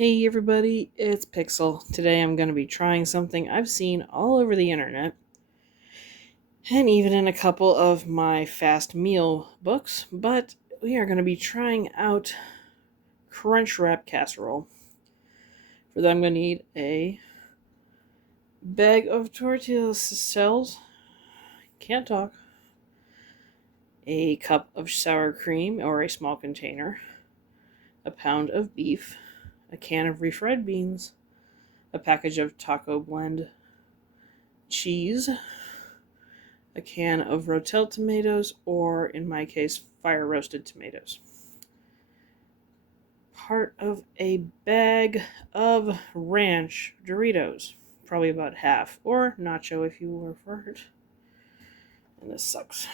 Hey everybody, it's Pixel. Today I'm going to be trying something I've seen all over the internet, and even in a couple of my fast meal books, but we are going to be trying out crunch wrap casserole. For that I'm going to need a bag of tortilla shells, can't talk, a cup of sour cream or a small container, a pound of beef, a can of refried beans, a package of taco blend, cheese, a can of Rotel tomatoes, or in my case, fire roasted tomatoes. Part of a bag of ranch Dorritos, probably about half, or Nacho if you prefer it. And this sucks.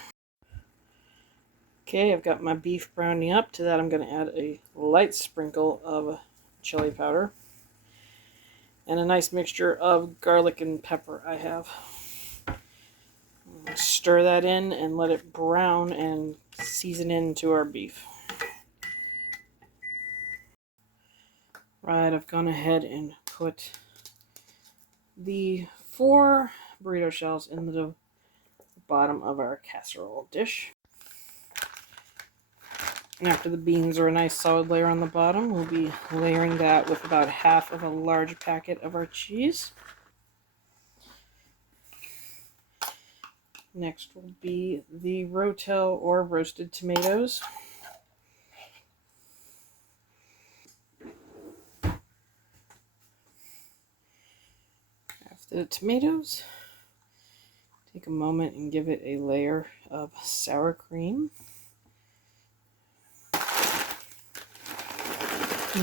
Okay, I've got my beef browning up. To that I'm going to add a light sprinkle of chili powder and a nice mixture of garlic and pepper I have. Stir that in and let it brown and season into our beef. Right, I've gone ahead and put the 4 burrito shells in the bottom of our casserole dish. And after the beans are a nice solid layer on the bottom, we'll be layering that with about half of a large packet of our cheese. Next will be the Rotel or roasted tomatoes. After the tomatoes, take a moment and give it a layer of sour cream.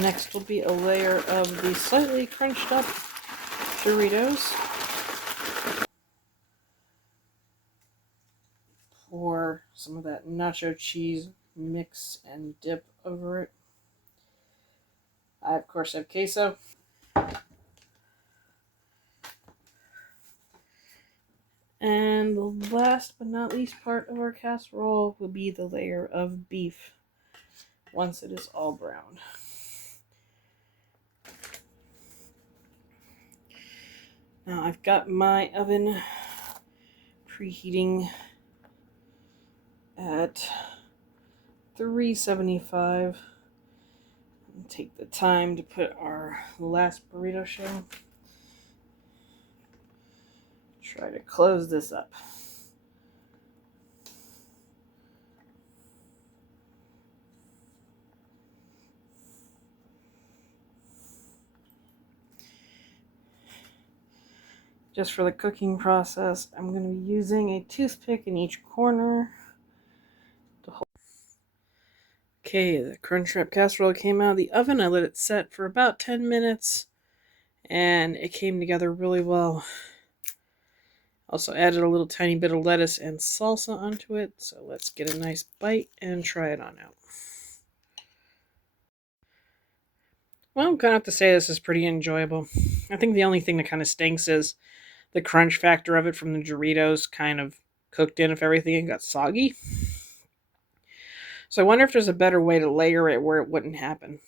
Next will be a layer of the slightly crunched up Doritos. Pour some of that nacho cheese mix and dip over it. I, of course, have queso. And the last but not least part of our casserole will be the layer of beef once it is all browned. Now I've got my oven preheating at 375. Take the time to put our last burrito shell. Try to close this up. Just for the cooking process, I'm going to be using a toothpick in each corner to hold. Okay, the crunch wrap casserole came out of the oven. I let it set for about 10 minutes, and it came together really well. Also added a little tiny bit of lettuce and salsa onto it, so let's get a nice bite and try it on out. Well, I'm going to have to say this is pretty enjoyable. I think the only thing that kind of stinks is the crunch factor of it from the Doritos kind of cooked in if everything got soggy. So I wonder if there's a better way to layer it where it wouldn't happen.